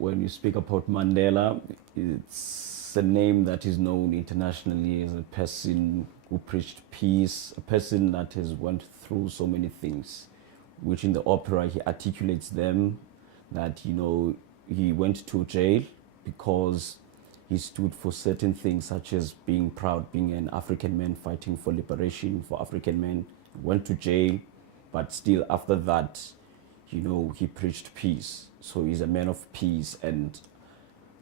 when you speak about Mandela, it's a name that is known internationally as a person who preached peace, a person that has went through so many things, which in the opera he articulates them, that, you know, he went to jail because he stood for certain things such as being proud, being an African man fighting for liberation for African men. He went to jail, but still after that, you know, he preached peace. So he's a man of peace, and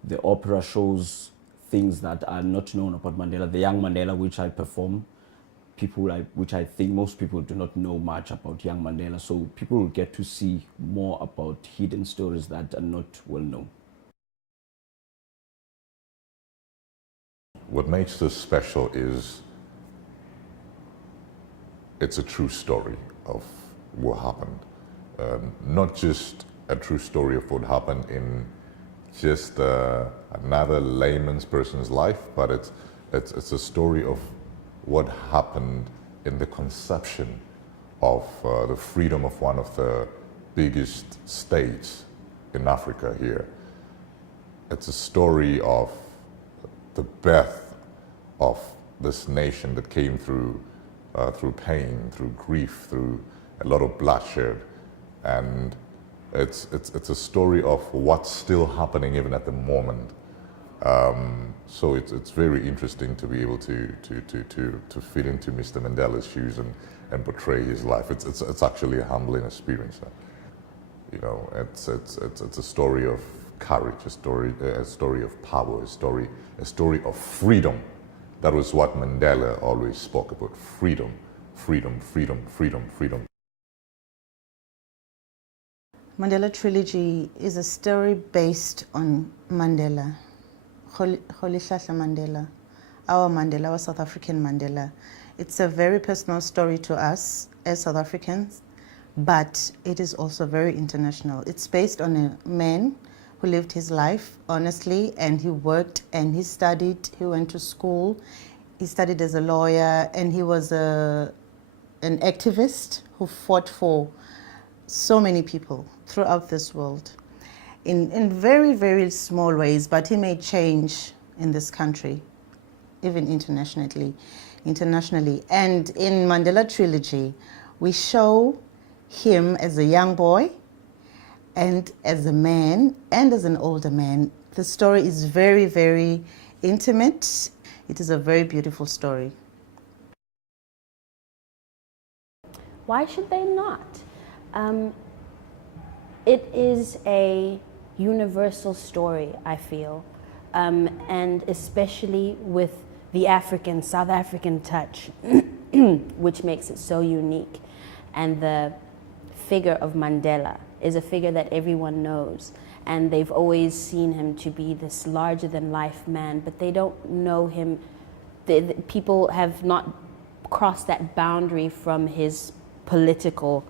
the opera shows things that are not known about Mandela. The young Mandela, which I perform, which I think most people do not know much about young Mandela. So people will get to see more about hidden stories that are not well known. What makes this special is it's a true story of what happened. Not just a true story of what happened in just another layman's person's life, but it's a story of what happened in the conception of the freedom of one of the biggest states in Africa here. It's a story of the birth of this nation that came through pain, through grief, through a lot of bloodshed. And it's a story of what's still happening even at the moment. So it's very interesting to be able to fit into Mr. Mandela's shoes and portray his life. It's actually a humbling experience. You know, it's a story of courage, a story of power, a story of freedom. That was what Mandela always spoke about: freedom, freedom, freedom, freedom, freedom. Mandela Trilogy is a story based on Mandela, Rolihlahla Mandela, our South African Mandela. It's a very personal story to us as South Africans, but it is also very international. It's based on a man who lived his life honestly, and he worked and he studied, he went to school, he studied as a lawyer, and he was an activist who fought for so many people throughout this world in very, very small ways, but he made change in this country, even internationally. And in Mandela Trilogy, we show him as a young boy and as a man and as an older man. The story is very, very intimate. It is a very beautiful story. Why should they not? It is a universal story, I feel, and especially with the South African touch, which makes it so unique. And the figure of Mandela is a figure that everyone knows, and they've always seen him to be this larger-than-life man, but they don't know him. People have not crossed that boundary from his political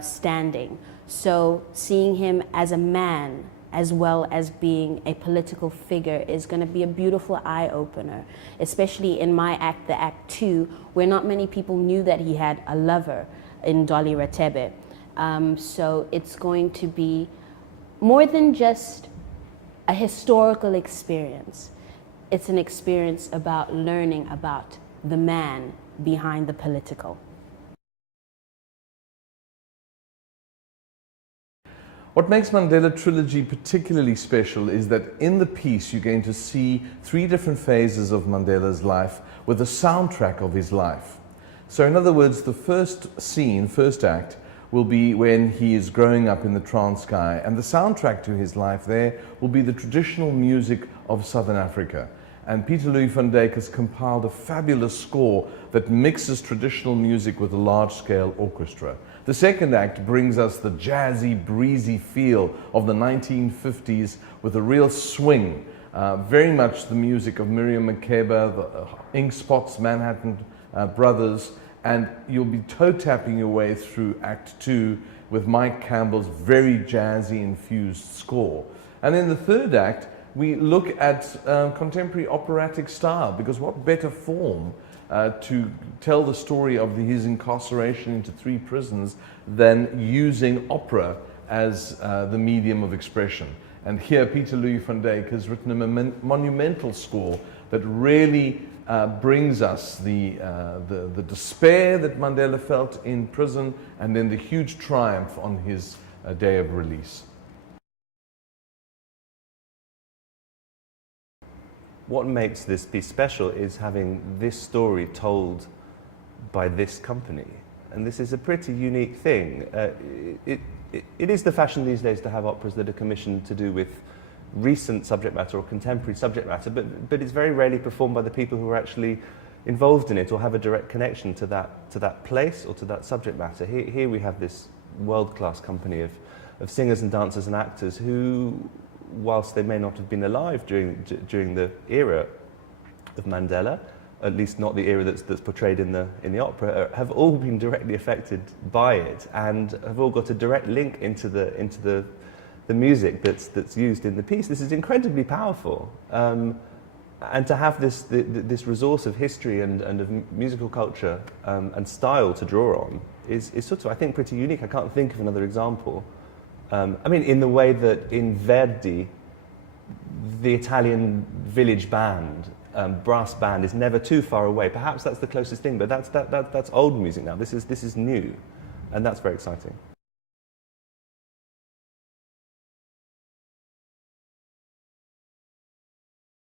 standing. So seeing him as a man as well as being a political figure is going to be a beautiful eye-opener, especially in my act, the Act 2, where not many people knew that he had a lover in Dolly. So it's going to be more than just a historical experience. It's an experience about learning about the man behind the political. What makes Mandela Trilogy particularly special is that in the piece you're going to see 3 different phases of Mandela's life with a soundtrack of his life. So in other words, the first scene, first act, will be when he is growing up in the Transkei, and the soundtrack to his life there will be the traditional music of Southern Africa. And Peter Louis van Dijk has compiled a fabulous score that mixes traditional music with a large-scale orchestra. The second act brings us the jazzy, breezy feel of the 1950s with a real swing, very much the music of Miriam Makeba, the Ink Spots, Manhattan Brothers, and you'll be toe-tapping your way through Act 2 with Mike Campbell's very jazzy infused score. And in the third act, we look at contemporary operatic style, because what better form to tell the story of his incarceration into 3 prisons than using opera as the medium of expression. And here Peter Louis van Dijk has written a monumental score that really brings us the despair that Mandela felt in prison, and then the huge triumph on his day of release. What makes this piece special is having this story told by this company. And this is a pretty unique thing. It is the fashion these days to have operas that are commissioned to do with recent subject matter or contemporary subject matter, but it's very rarely performed by the people who are actually involved in it or have a direct connection to that place or to that subject matter. Here we have this world-class company of singers and dancers and actors who, whilst they may not have been alive during the era of Mandela, at least not the era that's portrayed in the opera, have all been directly affected by it and have all got a direct link into the music that's used in the piece. This is incredibly powerful, and to have this resource of history and of musical culture and style to draw on is sort of, I think, pretty unique. I can't think of another example. I mean, in the way that in Verdi, the Italian village band, brass band, is never too far away. Perhaps that's the closest thing, but that's old music now. This is new, and that's very exciting.